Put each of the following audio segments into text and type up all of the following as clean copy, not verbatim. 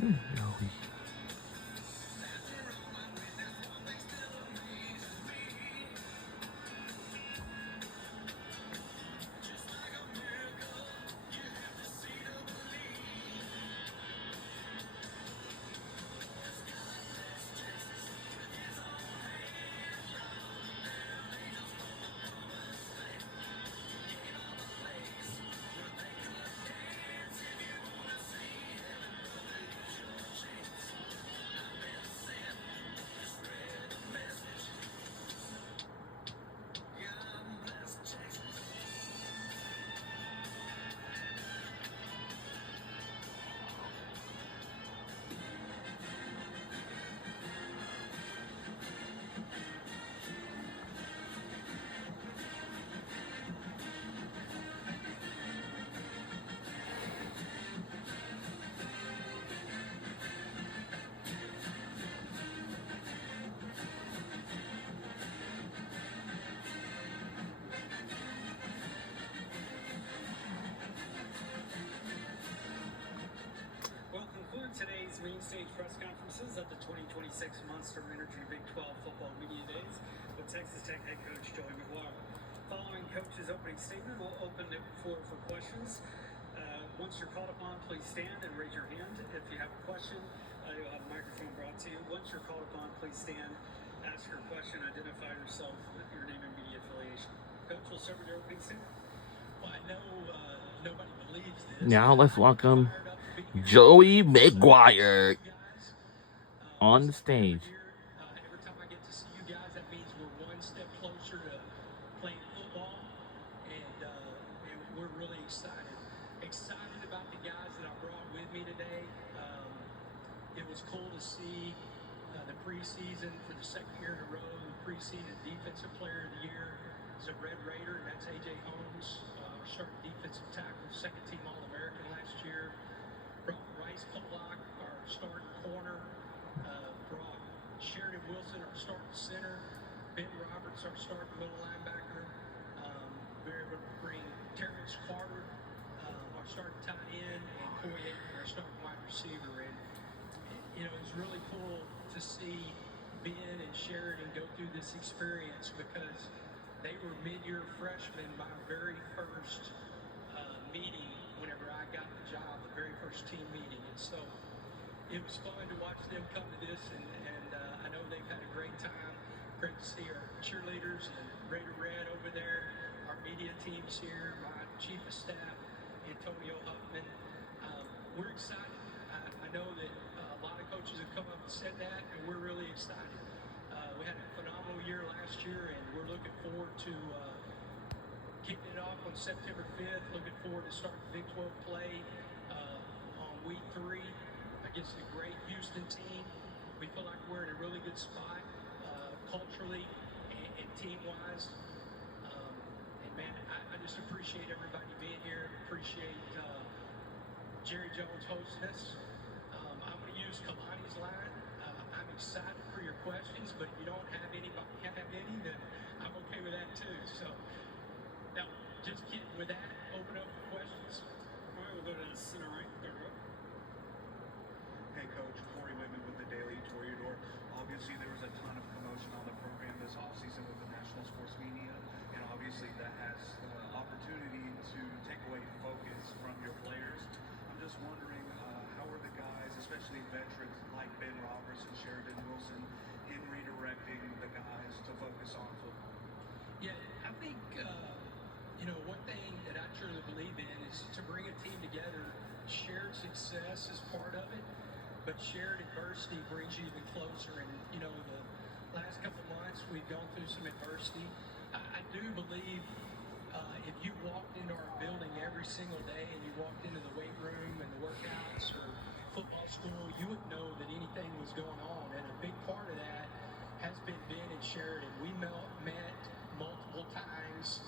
No. Today's main stage press conferences at the 2026 Monster Energy Big 12 Football Media Days with Texas Tech head coach Joey McGuire. Following coach's opening statement, we'll open the floor for questions. Once you're called upon, please stand and raise your hand. If you have a question, you'll have a microphone brought to you. Once you're called upon, please stand, ask your question, identify yourself with your name and media affiliation. Coach, we'll start with your opening statement. Well, I know nobody believes this. Now let's welcome Joey McGuire on the stage. Every time I get to see you guys, that means we're one step closer to playing football, and we're really excited. Excited about the guys that I brought with me today. It was cool to see the preseason for the second year in a row. The preseason defensive player of the year is a Red Raider, and that's A.J. Holmes, our starting defensive tackle, second team All-American last year. Brought Rice Pollock, our starting corner. Brought Sheridan Wilson, our starting center. Ben Roberts, our starting middle linebacker. We were able to bring Terrence Carter, our starting tight end, and Corey Hayden, our starting wide receiver. And you know, it's really cool to see Ben and Sheridan go through this experience because they were mid-year freshmen my very first meeting whenever I got the job, the very first team meeting. And so it was fun to watch them come to this, and I know they've had a great time. Great to see our cheerleaders and Raider Red over there, our media teams here, my chief of staff, Antonio Huffman. We're excited. I know that a lot of coaches have come up and said that, and we're really excited. We had a phenomenal year last year, and we're looking forward to kicking it off on September 5th. Looking forward to starting Big 12 play on week 3 against a great Houston team. We feel like we're in a really good spot culturally and team-wise. And man, I just appreciate everybody being here. Appreciate Jerry Jones hosting us. I'm going to use Kalani's line. I'm excited for your questions, but if you don't have any, then I'm okay with that too. So now, just kidding. With that, open up for questions. All right, we'll go to the center right, third row. Hey, Coach, Corey Whitman with the Daily Toreador. Obviously, there was a ton of commotion on the program this offseason with the national sports media, and obviously that has the opportunity to take away focus from your players. I'm just wondering, how are the guys, especially veterans like Ben Roberts and Sheridan Wilson, in redirecting the guys to focus on football? Yeah, I think, one thing that I truly believe in is to bring a team together. Shared success is part of it, but shared adversity brings you even closer. And, the last couple months, we've gone through some adversity. I do believe if you walked into our building every single day and you walked into the weight room and the workouts or football school, you would know that anything was going on. And a big part of that has been Ben and Sheridan. We met multiple times,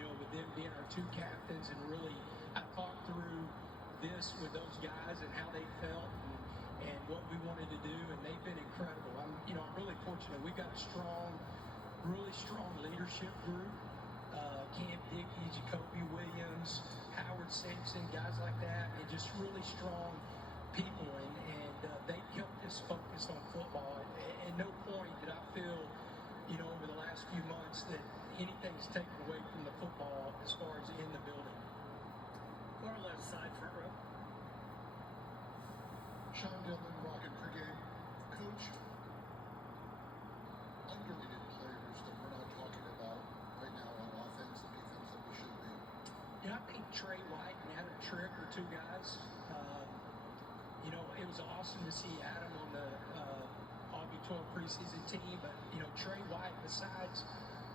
with them being our two captains, and really I talked through this with those guys and how they felt and what we wanted to do, and they've been incredible. I'm really fortunate. We've got a really strong leadership group. Cam Dickey, Jacoby Williams, Howard Sampson, guys like that, and just really strong people anything's taken away from the football as far as in the building. Far left side, front row. Sean Dillon, Rocket pregame. Coach, underrated players that we're not talking about right now on offense and defense that we should be. You know, I think Trey White and Adam Trick are two guys. You know, it was awesome to see Adam on the All Big 12 preseason team, but, you know, Trey White, besides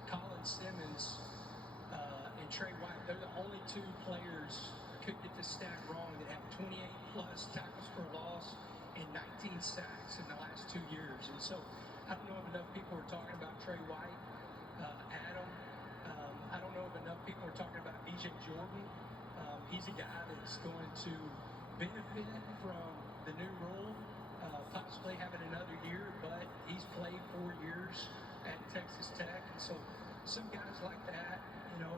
Colin Simmons and Trey White, they're the only two players, I could get this stat wrong, that have 28 plus tackles for loss and 19 sacks in the last 2 years. And so I don't know if enough people are talking about Trey White, Adam. I don't know if enough people are talking about BJ Jordan. He's a guy that's going to benefit from the new rule, possibly having another year, but he's played 4 years at Texas Tech. And so some guys like that, you know,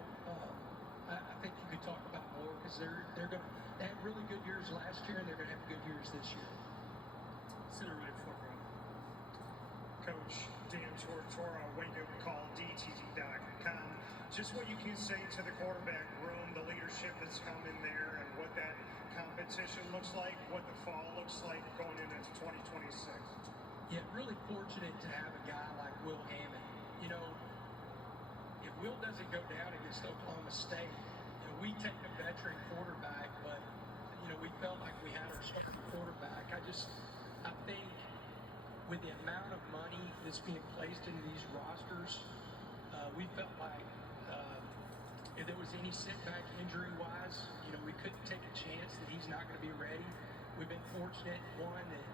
I think you could talk about more because they had really good years last year and they're going to have good years this year. Center right, front row. Coach Dan Tortora, wake-up call, DTD.com. Just what you can say to the quarterback room, the leadership that's come in there, and what that competition looks like, what the fall looks like going into 2026. Yeah, really fortunate to have a guy like Will Hammond. You know, if Will doesn't go down against Oklahoma State, you know, we take a veteran quarterback, but, you know, we felt like we had our starting quarterback. I think with the amount of money that's being placed into these rosters, we felt like if there was any setback injury-wise, you know, we couldn't take a chance that he's not going to be ready. We've been fortunate, one, that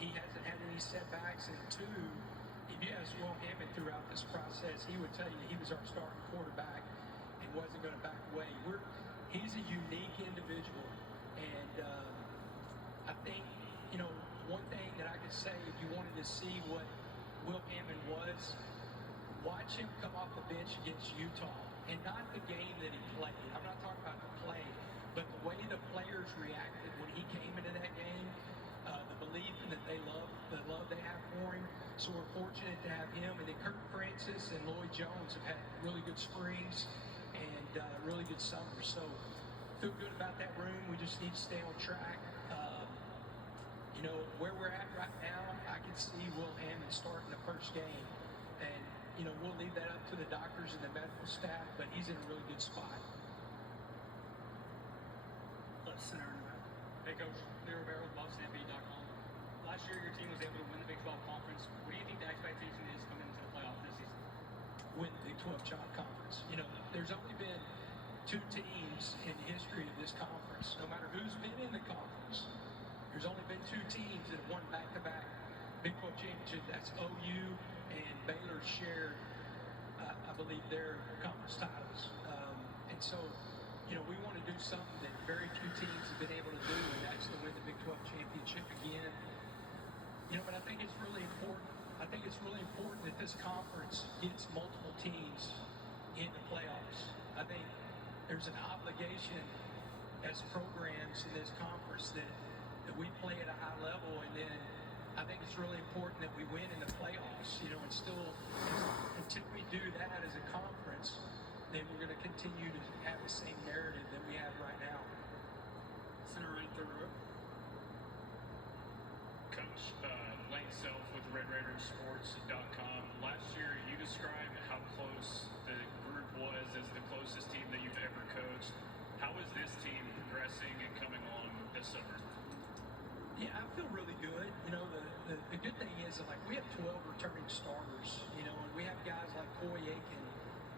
he hasn't had any setbacks, and two, if you ask Will Hammond throughout this process, he would tell you he was our starting quarterback and wasn't going to back away. He's a unique individual, and I think, you know, one thing that I could say, if you wanted to see what Will Hammond was, watch him come off the bench against Utah, and not the game that he played. I'm not talking about the play, but the way the players reacted when he came into that game, the belief that the love they have for him. So we're fortunate to have him, and then Kirk Francis and Lloyd Jones have had really good springs and really good summers. So feel good about that room. We just need to stay on track. You know, where we're at right now, I can see Will Hammond starting the first game. And, you know, we'll leave that up to the doctors and the medical staff, but he's in a really good spot. Left center in the back. Hey, Coach. Lee Rivera with BostonMB.com. Last year, your team was able to win the Big 12 Conference. What do you think the expectation is coming into the playoff this season? Win the Big 12 Chop Conference. You know, there's only been 2 teams in the history of this conference, no matter who's been in the conference. There's only been 2 teams that have won back-to-back Big 12 championship. That's OU and Baylor shared, I believe, their conference titles. And so, you know, we want to do something that very few teams have been able to do, and that's to win the Big 12 championship again. You know, but I think it's really important. I think it's really important that this conference gets multiple teams in the playoffs. I think there's an obligation as programs in this conference that we play at a high level, and then I think it's really important that we win in the playoffs, you know, and still, until we do that as a conference, then we're going to continue to have the same narrative that we have right now. Center right, third row. Coach, Lane Self with RedRaidersSports.com. Last year, you described how close the group was as the closest team that you've ever coached. How is this team progressing and coming along this summer? Yeah, I feel really good. You know, the good thing is that, like, we have 12 returning starters, you know, and we have guys like Coy Aiken,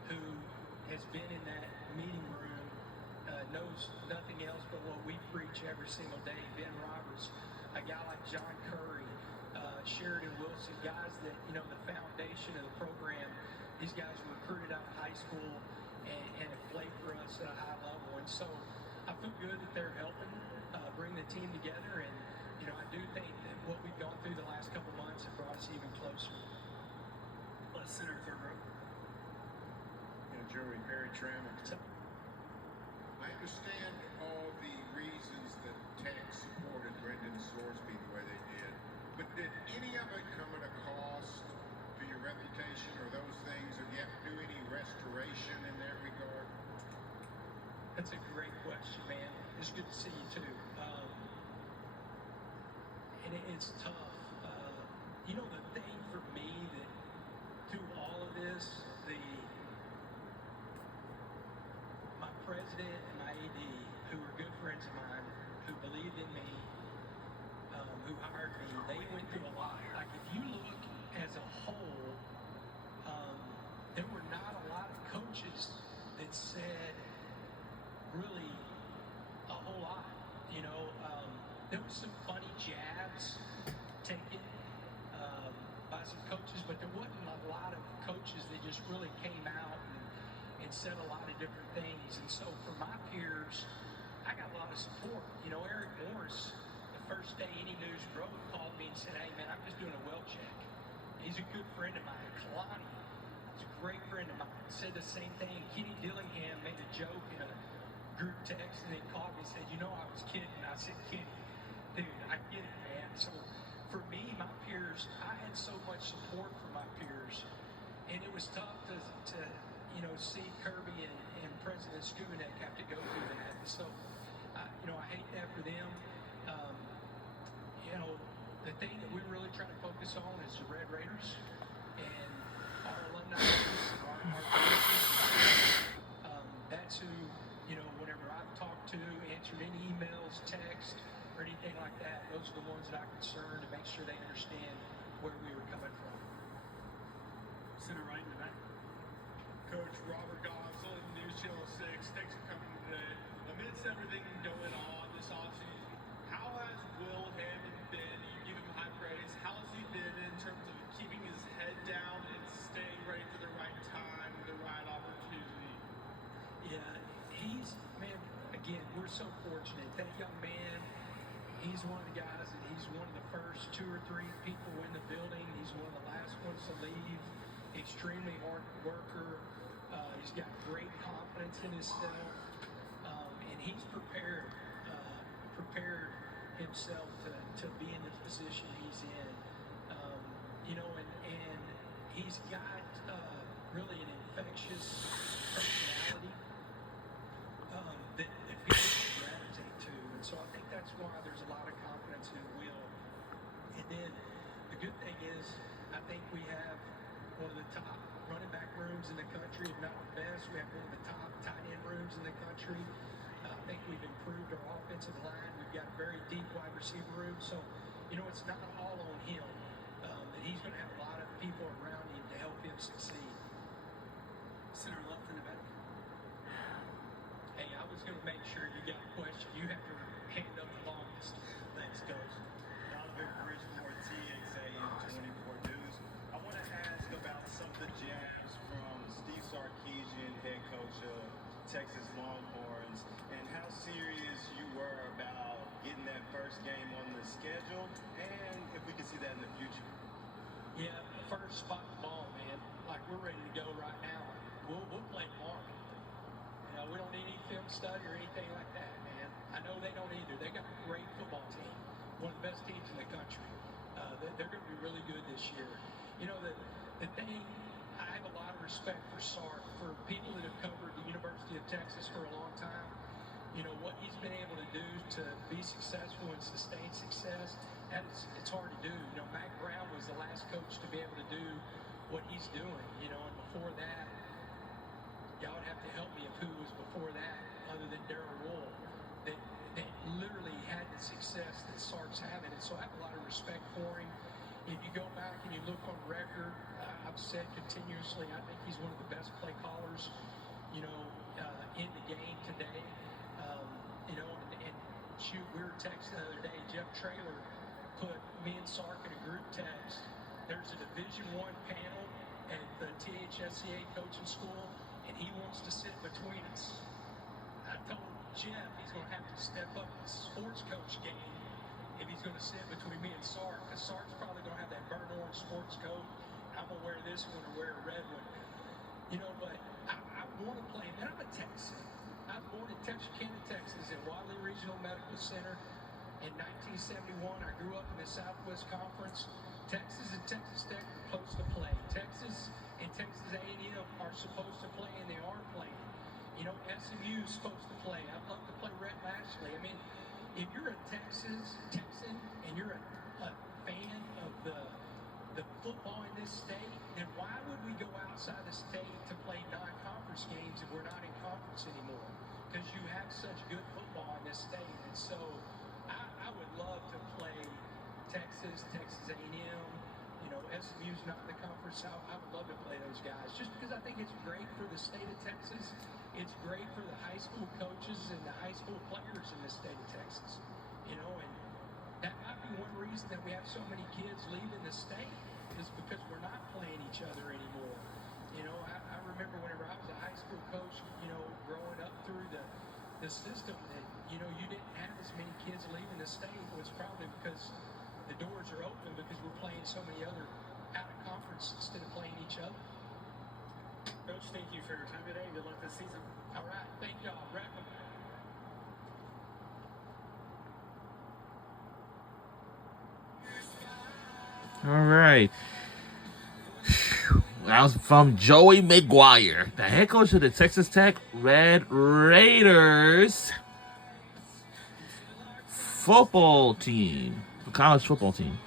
who has been in that meeting room, knows nothing else but what we preach every single day. Ben Roberts, a guy like John Curry, Sheridan Wilson, guys that, you know, the foundation of the program. These guys were recruited out of high school and have played for us at a high level. And so I feel good that they're helping bring the team together. And, you know, I do think that what we've gone through the last couple months have brought us even closer. Left center, third row. Joey Perry Trammell. I understand all the reasons that Tech supported Brendan Sorsby the way they did, but did any of it come at a cost to your reputation or those things? Have you had to do it's good to see you too. And it's tough. You know, the thing for me that through all of this, my president and my AD, who are good friends of mine, who believed in me, who hired me, they went through a lot. Like if you look as a whole, there were not a lot of coaches that said really a whole lot. You know, there was some funny jabs taken by some coaches, but there wasn't a lot of coaches that just really came out and said a lot of different things. And so for my peers, I got a lot of support. You know, Eric Morris, the first day Any News broke, called me and said, "Hey man, I'm just doing a well check." He's a good friend of mine. Kalani, he's a great friend of mine, said the same thing. Kenny Dillingham made a joke in a group text and then called me and said, "You know, I was kidding." I said, "Kenny, dude, I get it, man." So for me, my peers, I had so much support from my peers, and it was tough to you know, see Kirby and President Skubanek have to go through that. And so, you know, I hate that for them. You know, the thing that we really try to focus on is the Red Raiders and our alumni base and our coaches. That's who, you know, whenever I've talked to, answered any emails, text, or anything like that, those are the ones that I concern to make sure they understand where we were coming from. Center right in the back. Coach Robert Gosselin, News Channel 6, thanks for coming today. Amidst everything going on this offseason, how has Will Hammond been? You give him high praise. How has he been in terms of keeping his head down and staying ready for the right time, the right opportunity? Yeah, man, again, we're so fortunate. That young man, he's one of the guys that he's one of the first 2 or 3 people in the building. He's one of the last ones to leave. Extremely hard worker. He's got great confidence in himself, and he's prepared himself to be in the position he's in. You know, and he's got really an infectious personality that people can gravitate to, and so I think that's why there's a lot of confidence in Will. And then the good thing is, I think we have one of the top running back rooms in the country, if not the best. We have one of the top tight end rooms in the country. I think we've improved our offensive line. We've got a very deep wide receiver room. So, you know, it's not all on him. That he's going to have a lot of people around him to help him succeed. Center left in the back. Hey, I was going to make sure you got a question. You have to hand up the longest. Thanks, Coach. Donovan Bridgeport, TXAN 24 News. I want to ask about some of the jabs from Steve Sarkisian, head coach of Texas Longhorns, and how serious you were about getting that first game on the schedule, and if we can see that in the future. Yeah, first spot the ball, man. Like, we're ready to go right now. We'll play tomorrow. You know, we don't need any film study or anything like that, man. I know they don't either. They got a great football team, one of the best teams in the country. They're going to be really good this year. You know, the thing, I have a lot of respect for Sark, for people that have covered the University of Texas for a long time. You know, what he's been able to do to be successful and sustain success, it's hard to do. You know, Mack Brown was the last coach to be able to do what he's doing, you know, and before that, y'all would have to help me of who was before that, other than Darrell Wool, that literally had the success that Sark's having. And so I have a lot of respect for him. If you go back and you look on record, I've said continuously, I think he's one of the best play callers, you know, in the game today. You know, and shoot, we were texting the other day, Jeff Traylor put me and Sark in a group text. There's a Division I panel at the THSCA coaching school, and he wants to sit between us. I told Jeff he's going to have to step up the sports coach game if he's going to sit between me and Sark, because Sark's probably going to have that burnt orange sports coat. I'm going to wear this one or wear a red one. You know, but I want to play, man. I'm a Texan. I was born in Texarkana, Texas, at Wadley Regional Medical Center in 1971. I grew up in the Southwest Conference. Texas and Texas Tech are supposed to play. Texas and Texas A&M are supposed to play, and they are playing. You know, SMU is supposed to play. I'd love to play Rhett Lashley. I mean, if you're a Texan and you're a fan of the football in this state, then why would we go outside the state to play non-conference games if we're not in conference anymore? Because you have such good football in this state. And so I would love to play Texas A&M. You know, SMU's not in the conference. I would love to play those guys just because I think it's great for the state of Texas. It's great for the high school coaches and the high school players in the state of Texas. You know, and that might be one reason that we have so many kids leaving the state is because we're not playing each other anymore. You know, I remember whenever I was a high school coach, you know, growing up through the system that, you know, you didn't have as many kids leaving the state. It was probably because the doors are open because we're playing so many other out of conference instead of playing each other. Coach, thank you for your time today. Good luck this season. All right. Thank y'all. Wrap up. All right. That was from Joey McGuire, the head coach of the Texas Tech Red Raiders football team, the college football team.